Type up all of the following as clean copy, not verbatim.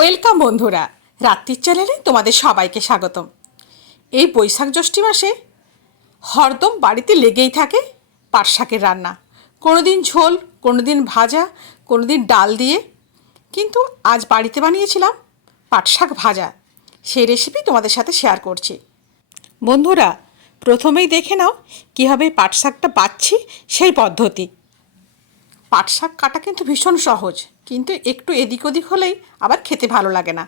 Welcome বন্ধুরা, রাত্রির চ্যানেলে তোমাদের সবাইকে স্বাগতম। এই বৈশাখ জ্যৈষ্ঠী মাসে হরদম বাড়িতে লেগেই থাকে পাট শাকের রান্না। কোনো দিন ঝোল, কোনো দিন ভাজা, কোনো দিন ডাল দিয়ে। কিন্তু আজ বাড়িতে বানিয়েছিলাম পাট শাক ভাজা। সেই রেসিপি তোমাদের সাথে শেয়ার করছি। বন্ধুরা, প্রথমেই দেখে নাও কীভাবে পাট শাকটা বাছছি সেই পদ্ধতি। পাট শাক কাটা কিন্তু ভীষণ সহজ, কিন্তু একটু এদিক ওদিক হলেই আবার খেতে ভালো লাগে না।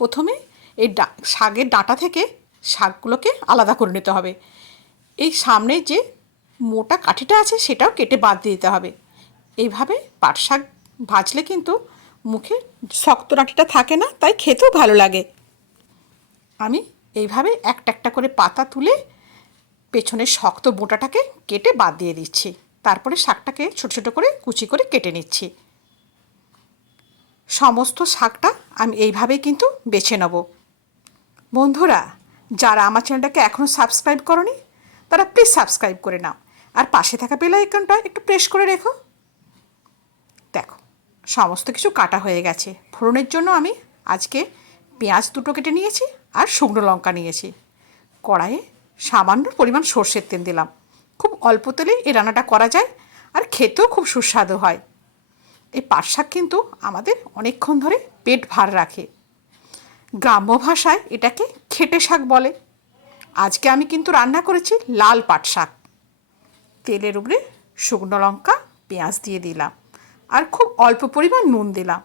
প্রথমে এই শাকের ডাঁটা থেকে শাকগুলোকে আলাদা করে নিতে হবে। এই সামনে যে মোটা কাঠিটা আছে সেটাও কেটে বাদ দিয়ে দিতে হবে। এইভাবে পাট শাক ভাজলে কিন্তু মুখে শক্ত ডাঁটিটা থাকে না, তাই খেতেও ভালো লাগে। আমি এইভাবে একটা একটা করে পাতা তুলে পেছনের শক্ত বোঁটাটাকে কেটে বাদ দিয়ে দিচ্ছি। তারপরে শাকটাকে ছোটো ছোটো করে কুচি করে কেটে নিচ্ছি। সমস্ত শাকটা আমি এইভাবেই কিন্তু বেছে নেব। বন্ধুরা, যারা আমার চ্যানেলটাকে এখনও সাবস্ক্রাইব করনি তারা প্লিজ সাবস্ক্রাইব করে নাও, আর পাশে থাকা বেল আইকনটা একটু প্রেস করে রেখো। দেখো, সমস্ত কিছু কাটা হয়ে গেছে। ফোড়নের জন্য আমি আজকে পেঁয়াজ দুটো কেটে নিয়েছি আর শুকনো লঙ্কা নিয়েছি। কড়াইয়ে সামান্য পরিমাণ সর্ষের তেল দিলাম। খুব অল্প তেলে এই রান্নাটা করা যায়, আর খেতেও খুব সুস্বাদু হয়। এই পাট শাক কিন্তু আমাদের অনেকক্ষণ ধরে পেট ভার রাখে। গ্রাম্য ভাষায় এটাকে খেটে শাক বলে। আজকে আমি কিন্তু রান্না করেছি লাল পাট শাক। তেলের উপরে শুকনো লঙ্কা, পেঁয়াজ দিয়ে দিলাম, আর খুব অল্প পরিমাণ নুন দিলাম।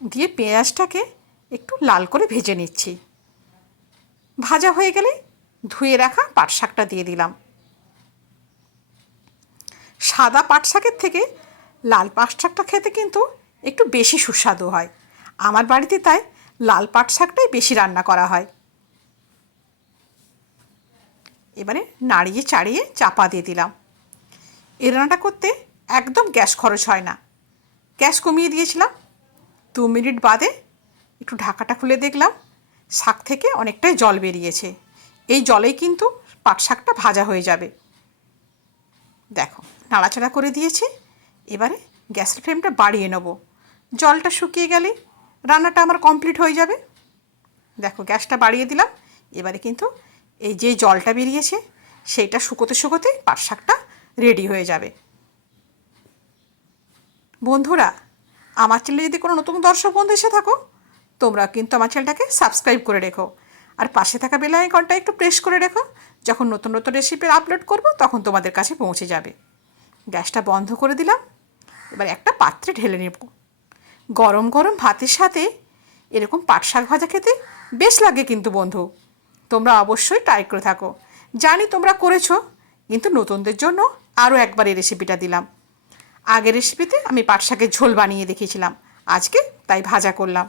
দিয়ে পেঁয়াজটাকে একটু লাল করে ভেজে নিচ্ছি। ভাজা হয়ে গেলে ধুয়ে রাখা পাট শাকটা দিয়ে দিলাম। সাদা পাট শাকের থেকে লাল পাট শাকটা খেতে কিন্তু একটু বেশি সুস্বাদু হয়। আমার বাড়িতে তাই লাল পাট শাকটাই বেশি রান্না করা হয়। এবারে নাড়িয়ে চাড়িয়ে চাপা দিয়ে দিলাম। এই রান্নাটা করতে একদম গ্যাস খরচ হয় না। গ্যাস কমিয়ে দিয়েছিলাম। 2 মিনিট বাদে একটু ঢাকাটা খুলে দেখলাম শাক থেকে অনেকটাই জল বেরিয়েছে। এই জলেই কিন্তু পাট শাকটা ভাজা হয়ে যাবে। দেখো, নাড়াচাড়া করে দিয়েছি। এবারে গ্যাসের ফ্লেমটা বাড়িয়ে নেব। জলটা শুকিয়ে গেলে রান্নাটা আমার কমপ্লিট হয়ে যাবে। দেখো, গ্যাসটা বাড়িয়ে দিলাম। এবারে কিন্তু এই যে জলটা বেরিয়েছে সেইটা শুকোতে শুকোতে পাট শাকটা রেডি হয়ে যাবে। বন্ধুরা, আমার চ্যানেলে যদি কোনো নতুন দর্শক বন্ধু এসে থাকো, তোমরা কিন্তু আমার চ্যানেলটাকে সাবস্ক্রাইব করে রেখো, আর পাশে থাকা বেল আইকনটা একটু প্রেস করে রেখো। যখন নতুন নতুন রেসিপি আপলোড করব তখন তোমাদের কাছে পৌঁছে যাবে। গ্যাসটা বন্ধ করে দিলাম। এবার একটা পাত্রে ঢেলে নেব। গরম গরম ভাতের সাথে এরকম পাট শাক ভাজা খেতে বেশ লাগে কিন্তু বন্ধু। তোমরা অবশ্যই ট্রাই করে থাকো। জানি তোমরা করেছো, কিন্তু নতুনদের জন্য আরও একবার এই রেসিপিটা দিলাম। আগের রেসিপিতে আমি পাট শাকের ঝোল বানিয়ে দেখিয়েছিলাম, আজকে তাই ভাজা করলাম।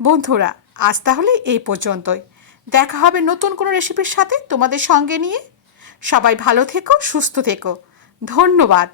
বন্ধুরা, আজ তাহলে এই পর্যন্তই। দেখা হবে নতুন কোনো রেসিপির সাথে তোমাদের সঙ্গে নিয়ে। সবাই ভালো থেকো, সুস্থ থেকো। ধন্যবাদ।